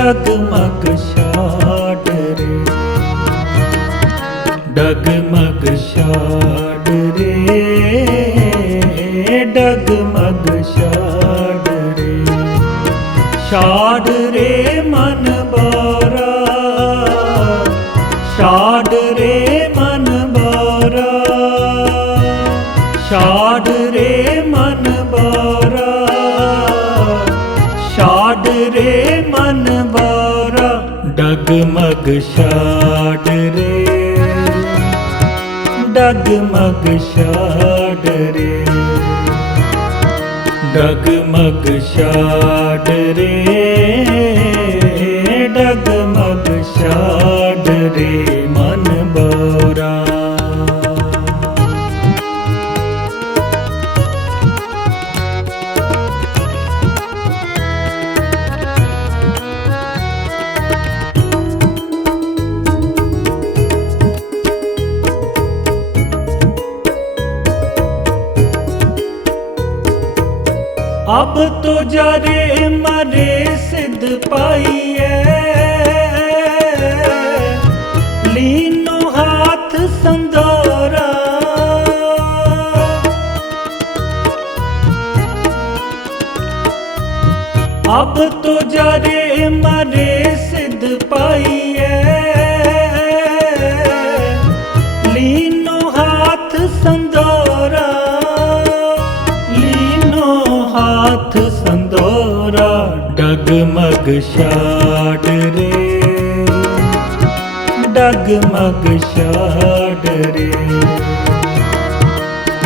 ਡਗਮਗ ਛਾੜ ਰੇ। ਡਗਮਗ ਛਾੜ ਰੇ। ਡਗਮਗ ਛਾੜ ਰੇ। ਡਗਮਗ ਛਾੜ ਰੇ। ਡਗਮਗ ਛਾੜ ਰੇ। ਡਗਮਗ ਛਾੜ ਰੇ। ਡਗਮਗ ਛਾੜ ਰੇ। ਅਬ ਤੋ ਜਰੇ ਮਰੇ ਸਿੱਧ ਪਾਈਐ। ਲੀਨੋ ਹੱਥ ਸੰਦੋਰਾ ਅਬ ਤੋ ਜਰੇ ਮਰੇ ਸਿਧ ਪਾਈਐ। ਸੰਦੋਰਾ ਡਗਮਗ ਛਾੜ ਰੇ। ਡਗਮਗ ਛਾੜ ਰੇ।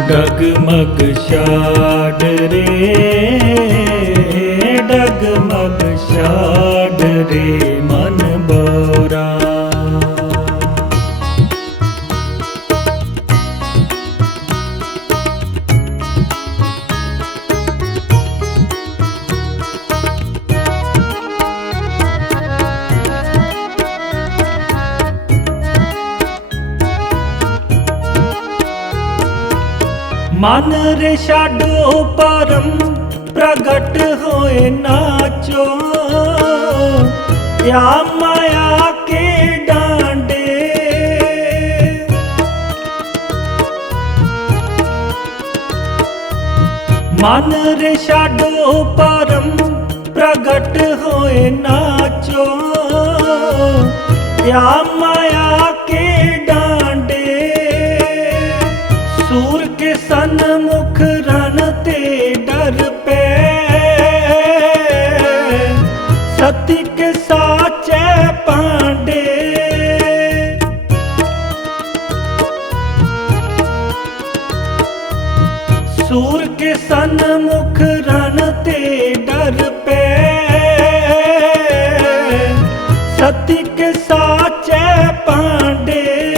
ਡਗਮਗ ਛਾੜ ਰੇ। ਡਗਮਗ ਛਾੜ ਰੇ ਮਨ ਬਾ ਮਨ ਰੇ ਛਾਡੋ ਪਰਮ ਪ੍ਰਗਟ ਹੋਏ ਨਾਚੋ। ਯਾ ਮਾਇਆ ਕੇ ਡਾਂਡੇ। ਮਨ ਰੇ ਛਾਡੋ ਪਰਮ ਪ੍ਰਗਟ ਹੋਏ ਨਾਚੋ। ਯਾ ਸੂਰ ਕੇ ਸਨਮੁਖ ਰਨ ਤੇ ਡਰ ਪੈ। ਸਤੀ ਕੇ ਸਾਚੈ ਪਾਂਡੇ,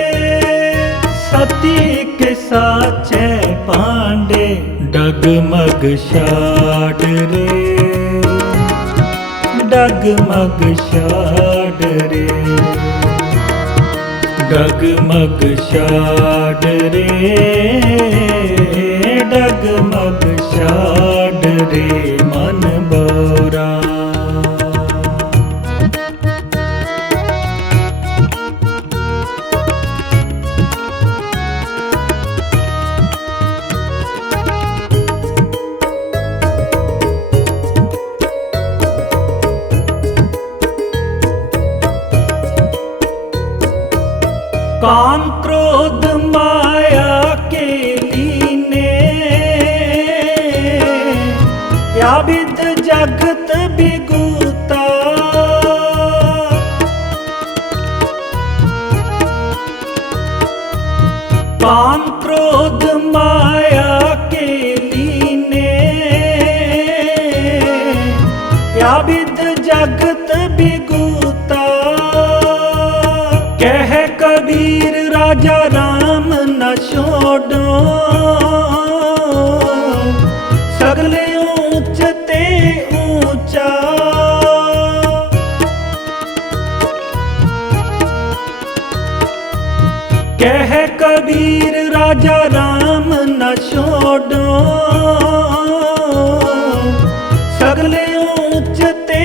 ਸਤੀ ਕੇ ਸਾਚੈ ਪਾਂਡੇ, ਡਗਮਗ ਛਾੜ ਰੇ। ਡਗਮਗ ਛਾੜ ਰੇ। ਡਗਮਗ ਛਾੜ ਰੇ। ਡਗਮਗ ਛਾੜ ਰੇ ਮਨ ਕਿਆ ਬਿਦ ਜਗਤ ਬਿਗੂਤਾ? ਕਾਮ ਕ੍ਰੋਧ ਮਾਇਆ ਕੇ ਲੀਨੇ ਕਿਆ ਬਿਦ ਜਗਤ ਬਿਗੂਤਾ? ਕਹਿ ਕਬੀਰ ਰਾਜਾ RAM ਨਾ ਛੋਡੋ ਕਹਿ ਕਬੀਰ ਰਾਜਾ ਰਾਮ ਨ ਛੋਡੋ ਸਗਲੇ ਉੱਚ ਤੇ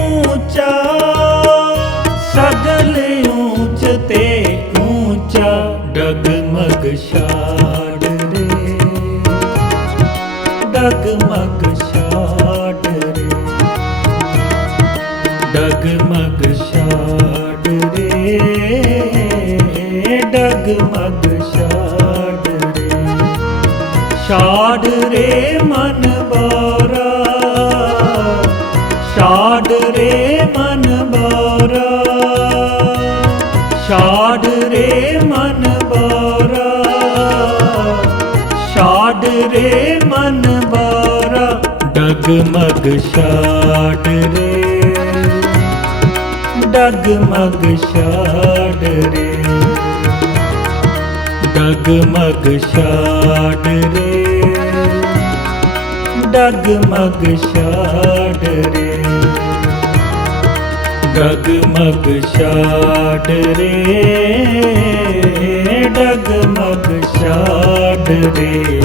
ਉੱਚਾ, ਸਗਲੇ ਉੱਚ ਤੇ ਉੱਚਾ ਡਗਮਗ ਛਾੜ ਰੇ। ਡਗਮਗ ਛਾੜ ਰੇ। ਡਗਮਗ ਡਗਮਗ ਛਾੜ ਰੇ। ਛਾੜ ਰੇ ਮਨ ਬਾਰਾ। ਛਾੜ ਰੇ ਮਨ ਬਾਰਾ। ਛਾੜ ਰੇ ਮਨ ਬਾਰਾ। ਛਾੜ ਰੇ ਮਨ ਬਾਰਾ। ਡਗਮਗ ਛਾੜ ਰੇ। ਡਗਮਗ ਛਾੜ ਰੇ। ਡਗਮਗ ਛਾੜ ਰੇ। ਡਗਮਗ ਛਾੜ ਰੇ। ਡਗਮਗ ਛਾੜ ਰੇ। ਡਗਮਗ ਛਾੜ ਰੇ।